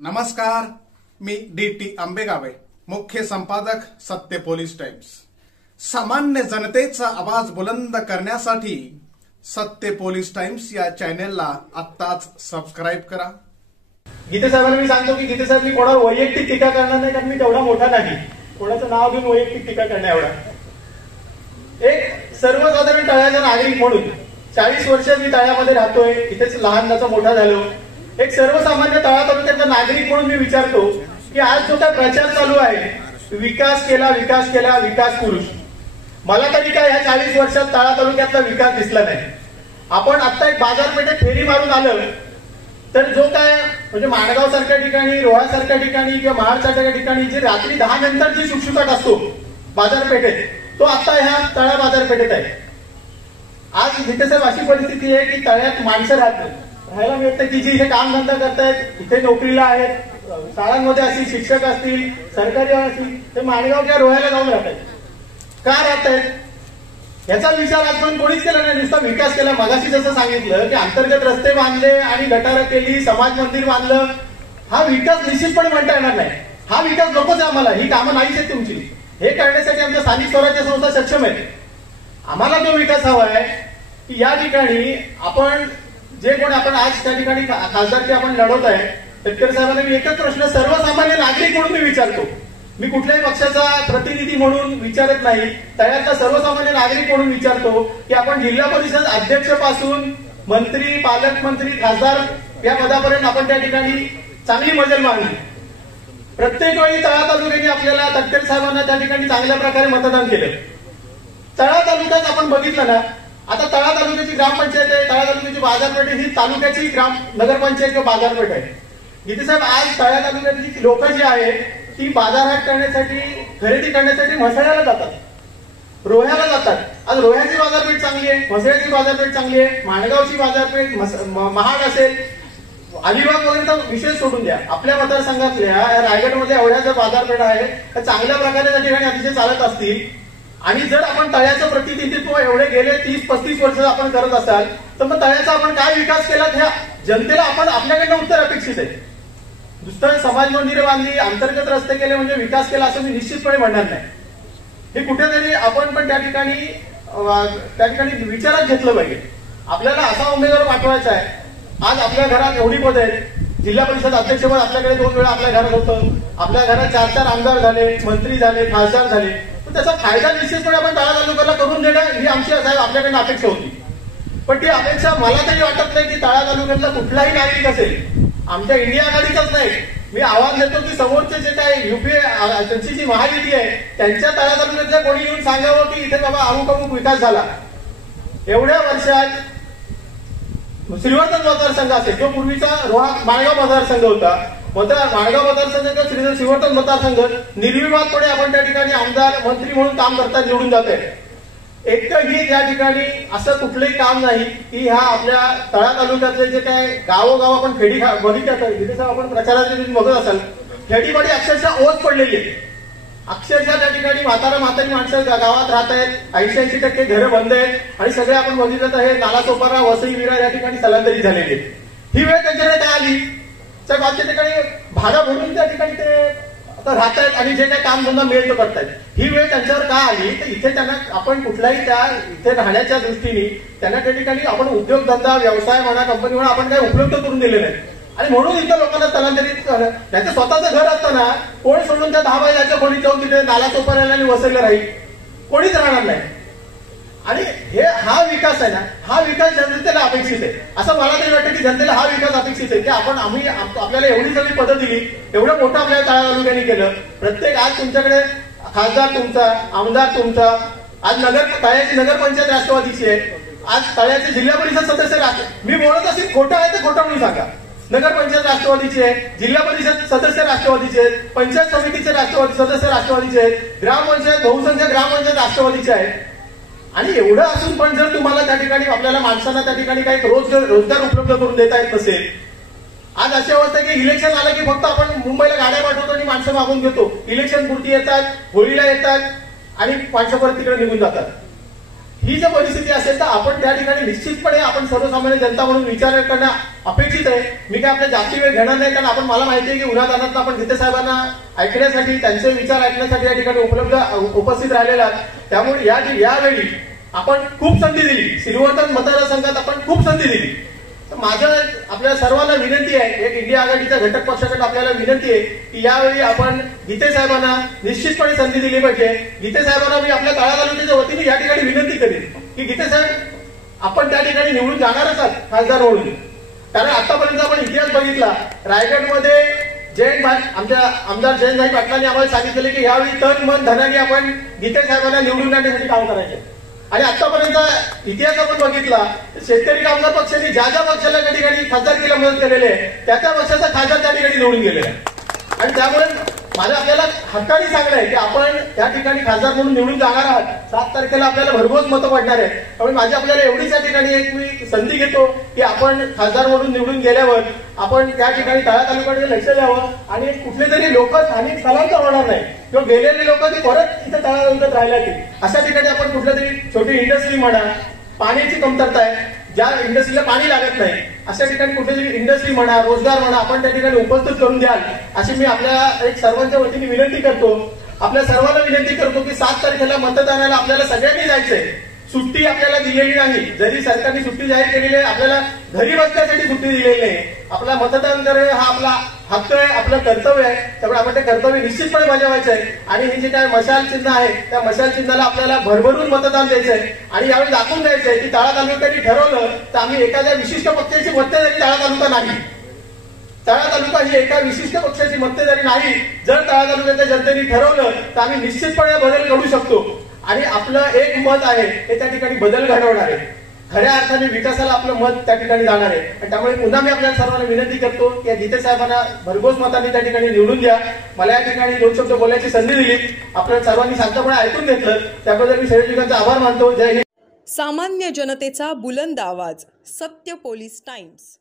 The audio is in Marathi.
नमस्कार, मी डी.टी. आंबेगावे, मुख्य संपादक सत्य पोलीस टाइम्स। सामान्य जनतेचा आवाज बुलंद करण्यासाठी सत्य पोलीस टाइम्स या चॅनेलला आत्ताच सबस्क्राईब करा। गीते साहेबांना मी सांगतो की गीते साहेब मी कोणावर वैयक्तिक टीका करणार नाही, कारण मी तेवढा मोठा नाही कोणाचं नाव घेऊन वैयक्तिक टीका करण्या एवढा। एक सर्वसाधारण तळ्याचा नागरिक म्हणून 40 वर्ष मी तळ्यामध्ये राहतोय, इथेच लहानाचा मोठा झालो। एक सर्वसामान्य तळा तालुक्याचा नागरिक म्हणून मी विचारतो की आज जो काय प्रचार चालू आहे, विकास केला विकास केला विकास पुरुष, मला तरी काय ह्या 40 वर्षात तळा तालुक्यातला विकास दिसला नाही। आपण आता एक बाजारपेठेत फेरी मारून आलं तर जो काय म्हणजे माणगाव सारख्या ठिकाणी, रोहा सारख्या ठिकाणी किंवा महाड सारख्या ठिकाणी जे रात्री 10 नंतर जी शुकशुकाट असतो बाजारपेठेत, तो आता ह्या तळा बाजारपेठेत आहे। आज इथे साहेब अशी परिस्थिती आहे की तळ्यात माणसं राहायला मिळतं की जी इथे काम धंदा करतायत, इथे नोकरीला आहेत, शाळांमध्ये असतील, शिक्षक असतील, सरकारी असतील, ते माणगाव किंवा रोह्याला जाऊन राहत आहेत। का राहत आहेत याचा विचार आजपर्यंत कोणीच केला नाही, नुसता विकास केला। मगाशी जसं सांगितलं की अंतर्गत रस्ते बांधले आणि गटारं केली, समाज मंदिर बांधलं, हा विकास निश्चितपणे म्हणता येणार नाही। हा विकास नकोच आहे आम्हाला, ही कामं नाहीच आहेत तुमची। हे करण्यासाठी आमच्या स्थानिक स्वराज्य संस्था सक्षम आहेत। आम्हाला जो विकास हवा आहे की या ठिकाणी आपण जे कोण आपण आज त्या ठिकाणी खासदारकी आपण लढवत आहे, तटकरे साहेबांना मी एकच प्रश्न सर्वसामान्य नागरिक म्हणून मी विचारतो, मी कुठल्याही पक्षाचा प्रतिनिधी म्हणून विचारत नाही, तळ्यातला सर्वसामान्य नागरिक म्हणून विचारतो की आपण जिल्हा परिषद अध्यक्षपासून मंत्री, पालकमंत्री, खासदार या पदापर्यंत आपण त्या ठिकाणी चांगली मजल मांडली। प्रत्येक वेळी तळा तालुक्याने आपल्याला तटकरे साहेबांना त्या ठिकाणी चांगल्या प्रकारे मतदान केलं। तळा तालुक्यात आपण बघितलं ना, आता तळा तालुक्याची ग्रामपंचायत आहे, तळा तालुक्याची बाजारपेठ ही तालुक्याची नगरपंचायत किंवा बाजारपेठ आहे। गीते साहेब आज तळा तालुक्याची लोक जी आहेत ती बाजारहाट करण्यासाठी, खरेदी करण्यासाठी म्हसळ्याला जातात, रोह्याला जातात। आज रोह्याची बाजारपेठ चांगली आहे, म्हसळ्याची बाजारपेठ चांगली आहे, माणगावची बाजारपेठ, महाड असेल, अलिबाग वगैरे तर विशेष सोडून द्या। आपल्या मतदारसंघातल्या रायगडमध्ये एवढ्या जर बाजारपेठ आहे तर चांगल्या प्रकारे त्या ठिकाणी अतिशय चालत असतील, आणि जर आपण तळ्याचं प्रतिनिधित्व एवढे गेले 30-35 वर्ष आपण करत असाल तर मग तळ्याचा आपण काय विकास केला ह्या जनतेला आपण आपल्याकडनं उत्तर अपेक्षित आहे। नुसतं समाज मंदिरे बांधली, अंतर्गत रस्ते केले म्हणजे विकास केला असं मी निश्चितपणे म्हणणार नाही। हे कुठेतरी आपण पण त्या ठिकाणी विचारात घेतलं पाहिजे। आपल्याला असा उमेदवार पाठवायचा आहे, आज आपल्या घरात एवढी पद आहेत, जिल्हा परिषद अध्यक्षपद आपल्याकडे 2 वेळा आपल्या घरात होतं, आपल्या घरात 4-4 आमदार झाले, मंत्री झाले, खासदार झाले, त्याचा फायदा निश्चितपणे आपण तळा तालुक्याला करून देणं ही आमची आपल्याकडे अपेक्षा होती। पण ती अपेक्षा मला तरी वाटत नाही की तळा तालुक्यातला कुठलाही नागरिक असेल, आमच्या इंडिया आघाडीचाच नाही, मी आवाज देतो की समोरचे जे काय युपीए त्यांची जी महायुती आहे त्यांच्या तळा तालुक्यातल्या कोणी येऊन सांगावं की इथे बाबा अमुक अमुक विकास झाला। एवढ्या वर्षात श्रीवर्धन मतदारसंघ असेल, जो पूर्वीचा रोहा माणगाव मतदारसंघ होता, माणगाव मतदारसंघाचा श्रीवर्धन मतदारसंघ निर्विवादपणे आपण त्या ठिकाणी आमदार, मंत्री म्हणून काम करता निवडून जात आहे। एकही त्या ठिकाणी असं कुठलंही काम नाही की ह्या आपल्या तळा तालुक्यातले जे काय गावोगाव आपण खेडी बघितल्या, आपण प्रचाराच्या बघत असाल, खेडीमध्ये अक्षरशः ओझ पडलेली आहे। अक्षरशः त्या ठिकाणी म्हातारी माणसं गावात राहत आहेत, 80% घरं बंद आहेत आणि सगळे आपण बघितलं तर हे नालासोपारा, वसई, विरार या ठिकाणी स्थलांतरित झालेली आहे। ही वेळ त्यांच्याकडे काय आली, साहेब आजच्या ठिकाणी भाडं भरून त्या ठिकाणी ते आता राहत आहेत आणि जे काही काम धंदा मिळतो करतायत। ही वेळ त्यांच्यावर का आली तर इथे त्यांना आपण कुठलाही त्या इथे राहण्याच्या दृष्टीने त्यांना त्या ठिकाणी आपण उद्योगधंदा, व्यवसाय म्हणा, कंपनी म्हणा आपण काही उपलब्ध करून दिले नाही, आणि म्हणून इथं लोकांना स्थलांतरित करणं। त्याचं स्वतःचं घर असताना कोण सोडून त्या 10 बायलाच्या खोलीत जाऊन तिथे नाला चोपाऱ्याला आणि वसईला राहील, कोणीच राहणार नाही। आणि हा विकास आहे ना, हा विकास जनतेला अपेक्षित आहे। असं मला तरी वाटतं की जनतेला हा विकास अपेक्षित आहे की आम्ही आपल्याला एवढी सगळी पदं दिली, एवढं मोठं आपल्या तळा तालुक्याने केलं। प्रत्येक आज तुमच्याकडे खासदार तुमचा, आमदार तुमचा, आज तळ्याची नगरपंचायत राष्ट्रवादीची आहे, आज तळ्याचे जिल्हा परिषद सदस्य, मी बोलत असेल खोटं आहे तर खोटं म्हणून सांगा, नगरपंचायत राष्ट्रवादीचे आहे, जिल्हा परिषद सदस्य राष्ट्रवादीचे आहेत, पंचायत समितीचे सदस्य राष्ट्रवादीचे आहेत, ग्रामपंचायत बहुसंख्य ग्रामपंचायत राष्ट्रवादीचे आहेत। आणि एवढं असून पण जर तुम्हाला त्या ठिकाणी आपल्याला माणसांना त्या ठिकाणी काही रोजगार उपलब्ध करून देता येत नसेल, आज अशी अवस्था की इलेक्शन आलं की फक्त आपण मुंबईला गाड्या पाठवतो आणि माणसं मागून घेतो, इलेक्शन पुरती येतात, होळीला येतात आणि माणसं परत तिकडे निघून जातात। ही जर परिस्थिती असेल तर आपण त्या ठिकाणी निश्चितपणे आपण सर्वसामान्य जनता म्हणून विचार करणं अपेक्षित आहे. मी काय आपल्या जास्ती वेळ घेणार नाही, कारण आपण मला माहिती आहे की उन्हातानात आपण गीते साहेबांना ऐकण्यासाठी, त्यांचे विचार ऐकण्यासाठी या ठिकाणी उपस्थित राहिलेला. त्यामुळे यावेळी आपण खूप संधी दिली, सिल्वर्टन मतदारसंघात आपण खूप संधी दिली. तर माझं आपल्या सर्वांना विनंती आहे, एक इंडिया आघाडीच्या घटक पक्षाकडे आपल्याला विनंती आहे की यावेळी आपण गीते साहेबांना निश्चितपणे संधी दिली पाहिजे. गीते साहेबांना मी आपल्या तळा तालुक्याच्या वतीने या ठिकाणी विनंती करेन की गीते साहेब आपण त्या ठिकाणी निवडून जाणारच आहात खासदार म्हणून. कारण आतापर्यंत आपण इतिहास बघितला, रायगडमध्ये आमच्या आमदार जयंतभाई पाटलांनी आम्हाला सांगितलेले की यावेळी तन मन धनाने आपण गीते साहेबांना निवडून आणण्यासाठी काम करायचे. आणि आतापर्यंत इतिहास आपण बघितला, शेतकरी कामगार पक्षाने ज्या ज्या पक्षाला त्या ठिकाणी खासदारकीला मदत केलेली आहे त्या त्या पक्षाचा खासदार त्या ठिकाणी निवडून गेलेला आहे. आणि त्यामुळे माझं आपल्याला हक्काने सांगणं आहे की आपण त्या ठिकाणी खासदार म्हणून निवडून जाणार आहात. 7 तारखेला आपल्याला भरघोस मतं पडणार आहे. त्यामुळे माझी आपल्याला एवढीच या ठिकाणी एक मी संधी घेतो की आपण खासदार म्हणून निवडून गेल्यावर आपण त्या ठिकाणी तळा तालुक्याकडे लक्ष द्यावं आणि कुठले तरी लोक स्थानिक स्थलांतर होणार नाही किंवा गेलेले लोक ते परत इथे तळा तालुक्यात राहिल्या अशा ठिकाणी आपण कुठल्या तरी छोटी इंडस्ट्री म्हणा, पाण्याची कमतरता आहे, ज्या इंडस्ट्रीला पाणी लागत नाही अशा ठिकाणी कुठेतरी इंडस्ट्री म्हणा, रोजगार म्हणा आपण त्या ठिकाणी उपस्थित करून द्याल अशी मी आपल्या एक सर्वांच्या वतीने विनंती करतो. आपल्या सर्वांना विनंती करतो की 7 तारखेला मतदानाला आपल्याला सगळ्यांनी जायचंय. सुट्टी आपल्याला दिलेली नाही, जरी सरकारने सुट्टी जाहीर केलेली आहे, आपल्याला घरी बसण्यासाठी सुट्टी दिलेली नाही. आपला मतदान करणं हा आपला हक्क आहे, आपलं कर्तव्य आहे. त्यामुळे आपण ते कर्तव्य निश्चितपणे बजावायचं आहे. आणि हे जे काय मशाल चिन्ह आहे त्या मशाल चिन्हाला आपल्याला भरभरून मतदान द्यायचं आहे. आणि यावेळी दाखवून द्यायचंय की तळा तालुक्याने ठरवलं तर आम्ही एखाद्या विशिष्ट पक्षाची मक्तेदारी तळा तालुका नाही. तळा तालुका ही एका विशिष्ट पक्षाची मक्तेदारी नाही. जर तळा तालुक्याच्या जनतेने ठरवलं तर आम्ही निश्चितपणे बदल घडू शकतो. आणि आपलं एक मत आहे हे त्या ठिकाणी बदल घडवणार आहे. खऱ्या अर्थाने विकासाला आपलं मत त्या ठिकाणी जाणार आहे. आणि त्यामुळे पुन्हा मी आपल्या सर्वांना विनंती करतो की गीते साहेबांना भरघोस मतांनी त्या ठिकाणी निवडून द्या. मला या ठिकाणी 2 शब्द बोलायची संधी दिली, आपल्या सर्वांनी शांतपणे ऐकून घेतलं, त्याबद्दल मी संयोजकांचा आभार मानतो. जय हिंद. सामान्य जनतेचा बुलंद आवाज, सत्य पोलीस टाइम्स.